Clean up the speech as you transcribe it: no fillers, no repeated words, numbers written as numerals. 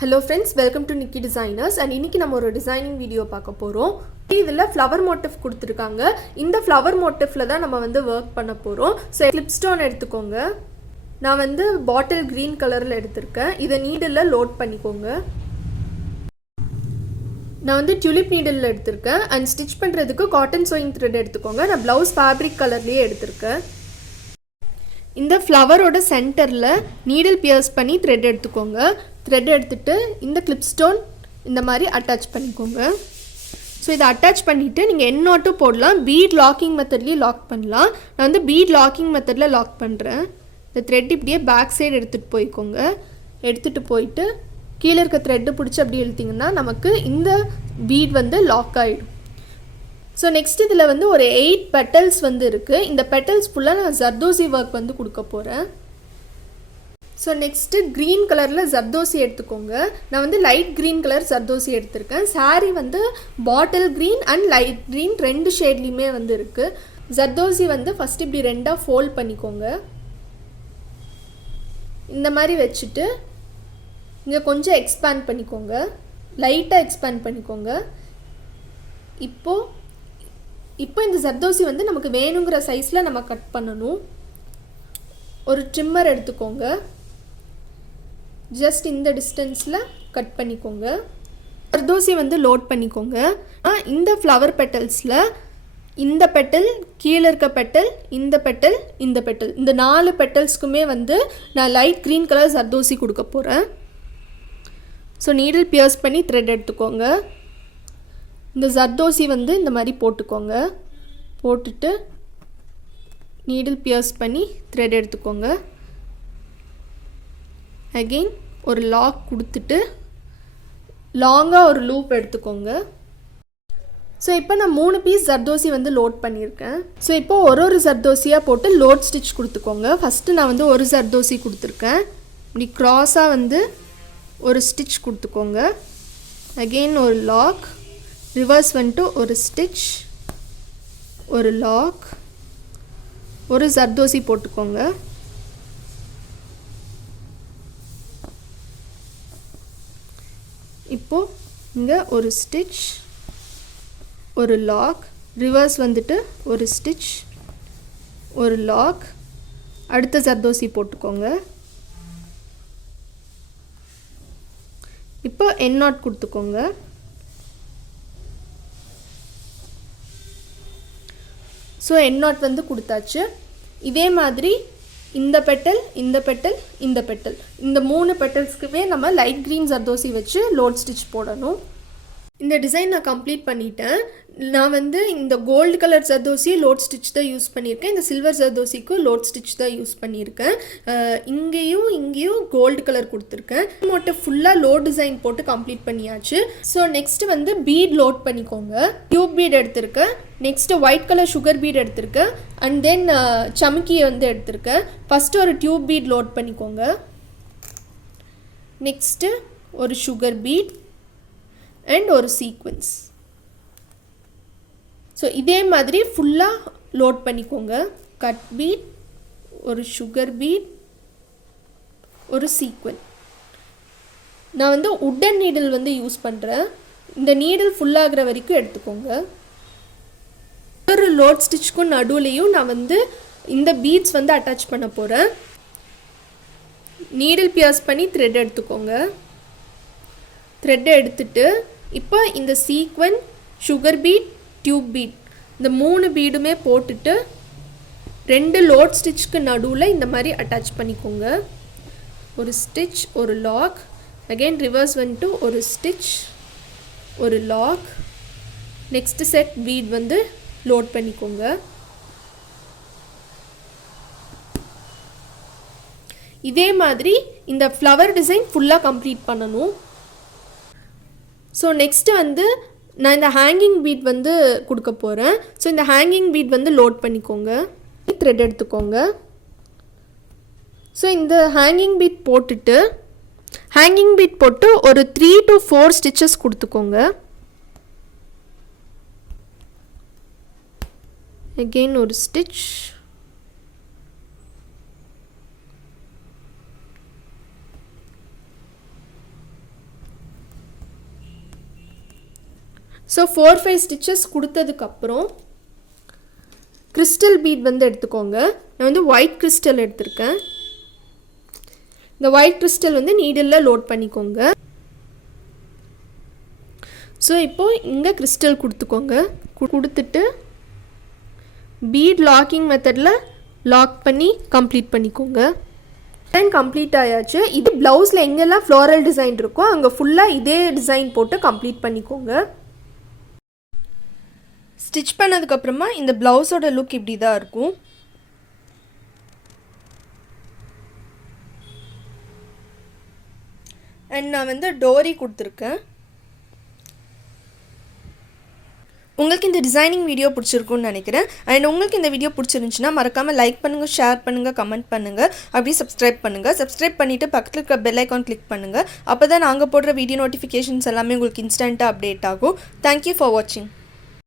Hello friends, welcome to Nikki Designers and இன்னைக்கு நம்ம ஒரு டிசைனிங் வீடியோ பார்க்க போறோம். இதுல flower motif கொடுத்திருக்காங்க. இந்த flower motifல தான் நம்ம வந்து வர்க் பண்ண போறோம். சோ clip stone எடுத்துக்கோங்க. நான் வந்து bottle green கலர்ல எடுத்துர்க்கேன். இத நீடில்ல லோட் பண்ணிக்கோங்க. நான் வந்து tulip needle எடுத்துர்க்கேன் and stitch பண்றதுக்கு cotton sewing thread எடுத்துக்கோங்க. நான் blouse fabric கலர்லயே எடுத்துர்க்கேன். இந்த ஃப்ளவரோட சென்டர்ல நீடில் பியர்ஸ் பண்ணி thread எடுத்துக்கோங்க. thread எடுத்துட்டு இந்த clip stone இந்த மாதிரி அட்டாச் பண்ணிக்கோங்க. ஸோ இதை அட்டாச் பண்ணிவிட்டு நீங்கள் எண்ணாட்டும் போடலாம். பீட் லாக்கிங் மெத்தட்லேயும் லாக் பண்ணலாம். நான் வந்து பீட் லாக்கிங் மெத்தடில் லாக் பண்ணுறேன். இந்த த்ரெட் இப்படியே பேக் சைடு எடுத்துகிட்டு போய்க்கோங்க. எடுத்துகிட்டு போயிட்டு கீழே இருக்க த்ரெட்டு பிடிச்சி அப்படி இழுத்திங்கன்னா நமக்கு இந்த பீட் வந்து லாக் ஆகிடும். ஸோ நெக்ஸ்ட் இதில் வந்து ஒரு 8 பெட்டல்ஸ் வந்து இருக்குது. இந்த பெட்டல்ஸ் ஃபுல்லாக நான் ஜர்தோசி ஒர்க் வந்து கொடுக்க போகிறேன். ஸோ நெக்ஸ்ட்டு க்ரீன் கலரில் ஜர்தோசி எடுத்துக்கோங்க. நான் வந்து லைட் க்ரீன் கலர் ஜர்தோசி எடுத்திருக்கேன். சாரீ வந்து bottle green and light green ரெண்டு ஷேட்லேயுமே வந்து இருக்குது. ஜர்தோசி வந்து ஃபஸ்ட்டு இப்படி ரெண்டாக ஃபோல்ட் பண்ணிக்கோங்க. இந்த மாதிரி வச்சுட்டு இங்கே கொஞ்சம் எக்ஸ்பேண்ட் பண்ணிக்கோங்க. லைட்டாக எக்ஸ்பேண்ட் பண்ணிக்கோங்க. இப்போ இந்த ஜர்தோசி வந்து நமக்கு வேணுங்கிற சைஸில் நம்ம கட் பண்ணணும். ஒரு ட்ரிம்மர் எடுத்துக்கோங்க. ஜஸ்ட் இந்த டிஸ்டன்ஸில் கட் பண்ணிக்கோங்க. ஜர்தோசி வந்து லோட் பண்ணிக்கோங்க. இந்த ஃப்ளவர் பெட்டல்ஸில் இந்த பெட்டல், கீழே இருக்க பெட்டல், இந்த பெட்டல், இந்த பெட்டல், இந்த 4 பெட்டல்ஸ்க்குமே வந்து நான் லைட் க்ரீன் கலர் ஜர்தோசி கொடுக்க போகிறேன். ஸோ நீடில் பியர்ஸ் பண்ணி த்ரெட் எடுத்துக்கோங்க. இந்த ஜர்தோசி வந்து இந்த மாதிரி போட்டுக்கோங்க. போட்டுட்டு நீடில் பியர்ஸ் பண்ணி த்ரெட் எடுத்துக்கோங்க. அகெயின் ஒரு லாக் கொடுத்துட்டு லாங்காக ஒரு லூப் எடுத்துக்கோங்க. ஸோ இப்போ நான் 3 பீஸ் ஜர்தோசி வந்து லோட் பண்ணியிருக்கேன். ஸோ இப்போ ஒரு ஜர்தோசியாக போட்டு லோட் ஸ்டிச் கொடுத்துக்கோங்க. ஃபஸ்ட்டு நான் வந்து ஒரு ஜர்தோசி கொடுத்துருக்கேன். இப்படி க்ராஸாக வந்து ஒரு ஸ்டிச் கொடுத்துக்கோங்க. அகெயின் ஒரு லாக், ரிவர்ஸ் வந்துட்டு ஒரு ஸ்டிச், ஒரு லாக், ஒரு ஜர்தோசி போட்டுக்கோங்க. இப்போ இங்கே ஒரு ஸ்டிச், ஒரு லாக், ரிவர்ஸ் வந்துட்டு ஒரு ஸ்டிச், ஒரு லாக், அடுத்த ஜர்தோசி போட்டுக்கோங்க. இப்போ என் நாட் கொடுத்துக்கோங்க. ஸோ என் நாட் வந்து கொடுத்தாச்சு. இதே மாதிரி இந்த பெட்டல், இந்த பெட்டல், இந்த பெட்டல், இந்த 3 பெட்டல்ஸ்க்குமே நம்ம லைட் க்ரீன் ஜர்தோசி வச்சு லோட் ஸ்டிச் போடணும். இந்த டிசைன் நான் கம்ப்ளீட் பண்ணிட்டேன். நான் வந்து இந்த கோல்டு கலர் ஜர்தோசி லோட் ஸ்டிச் தான் யூஸ் பண்ணியிருக்கேன். இந்த சில்வர் ஜர்தோசிக்கும் லோட் ஸ்டிச் தான் யூஸ் பண்ணியிருக்கேன். இங்கேயும் கோல்டு கலர் கொடுத்துருக்கேன். மொட்டை ஃபுல்லாக லோட் டிசைன் போட்டு கம்ப்ளீட் பண்ணியாச்சு. ஸோ நெக்ஸ்ட்டு வந்து பீட் லோட் பண்ணிக்கோங்க. டியூப் பீட் எடுத்திருக்கேன். Next white colour sugar bead எடுத்திருக்கேன். அண்ட் தென் சமுக்கி வந்து எடுத்திருக்கேன். ஃபஸ்ட்டு ஒரு டியூப் பீட் லோட் பண்ணிக்கோங்க. நெக்ஸ்ட்டு ஒரு சுகர் பீட் அண்ட் ஒரு சீக்வன்ஸ். ஸோ இதே மாதிரி ஃபுல்லாக லோட் பண்ணிக்கோங்க. கட் பீட், ஒரு சுகர் பீட், ஒரு சீக்வன். நான் வந்து உட்டன் நீடில் வந்து யூஸ் பண்ணுறேன். இந்த நீடில் ஃபுல்லாகிற வரைக்கும் எடுத்துக்கோங்க. ஒரு லோட் ஸ்டிச்சுக்கும் நடுவுலையும் நான் வந்து இந்த பீட்ஸ் வந்து அட்டாச் பண்ண போகிறேன். நீடில் பியர்ஸ் பண்ணி த்ரெட் எடுத்துக்கோங்க. த்ரெட்டை எடுத்துட்டு இப்போ இந்த சீக்வன், சுகர் பீட், டியூப் பீட், இந்த 3 பீடுமே போட்டுட்டு 2 லோட் ஸ்டிச்சுக்கு நடுவில் இந்த மாதிரி அட்டாச் பண்ணிக்கோங்க. ஒரு ஸ்டிச், ஒரு லாக், அகெயின் ரிவர்ஸ் வந்துட்டு ஒரு ஸ்டிச், ஒரு லாக், நெக்ஸ்ட் செட் பீட் வந்து லோட் பண்ணிக்கோங்க. இதே மாதிரி இந்த ஃப்ளவர் டிசைன் ஃபுல்லாக கம்ப்ளீட் பண்ணணும். ஸோ நெக்ஸ்ட்டு வந்து நான் இந்த ஹேங்கிங் பீட் வந்து கொடுக்க போகிறேன். ஸோ இந்த ஹேங்கிங் பீட் வந்து லோட் பண்ணிக்கோங்க. த்ரெட் எடுத்துக்கோங்க. ஸோ இந்த ஹேங்கிங் பீட் போட்டு ஒரு 3 to 4 ஸ்டிச்சஸ் கொடுத்துக்கோங்க. அகெயின் ஒரு ஸ்டிச், ஸோ 4-5 ஸ்டிச்சஸ் கொடுத்ததுக்கப்புறம் கிறிஸ்டல் பீட் வந்து எடுத்துக்கோங்க. நான் வந்து ஒயிட் கிறிஸ்டல் எடுத்திருக்கேன். இந்த ஒயிட் கிறிஸ்டல் வந்து நீடிலில் லோட் பண்ணிக்கோங்க. ஸோ இப்போது இங்கே கிறிஸ்டல் கொடுத்துக்கோங்க. கொடுத்துட்டு பீட் லாக்கிங் மெத்தடில் லாக் பண்ணி கம்ப்ளீட் பண்ணிக்கோங்க. டிசைன் கம்ப்ளீட் ஆயாச்சு. இது ப்ளவுஸில் எங்கெல்லாம் ஃப்ளோரல் டிசைன் இருக்கோ அங்கே ஃபுல்லாக இதே டிசைன் போட்டு கம்ப்ளீட் பண்ணிக்கோங்க. ஸ்டிச் பண்ணதுக்கப்புறமா இந்த ப்ளவுஸோட லுக் இப்படி தான் இருக்கும். அண்ட் நான் வந்து டோரி கொடுத்துருக்கேன். உங்களுக்கு இந்த டிசைனிங் வீடியோ பிடிச்சிருக்குன்னு நினைக்கிறேன். அண்ட் உங்களுக்கு இந்த வீடியோ பிடிச்சிருந்துச்சுன்னா மறக்காமல் லைக் பண்ணுங்கள், ஷேர் பண்ணுங்கள், கமெண்ட் பண்ணுங்கள், அப்படியே சப்ஸ்கிரைப் பண்ணுங்கள். சப்ஸ்கிரைப் பண்ணிவிட்டு பக்கத்தில் இருக்கிற பெல் ஐக்கான் கிளிக் பண்ணுங்கள். அப்போ தான் நாங்கள் போடுற வீடியோ நோட்டிஃபிகேஷன்ஸ் எல்லாமே உங்களுக்கு இன்ஸ்டண்ட்டாக அப்டேட் ஆகும். தேங்க்யூ ஃபார் வாட்சிங்.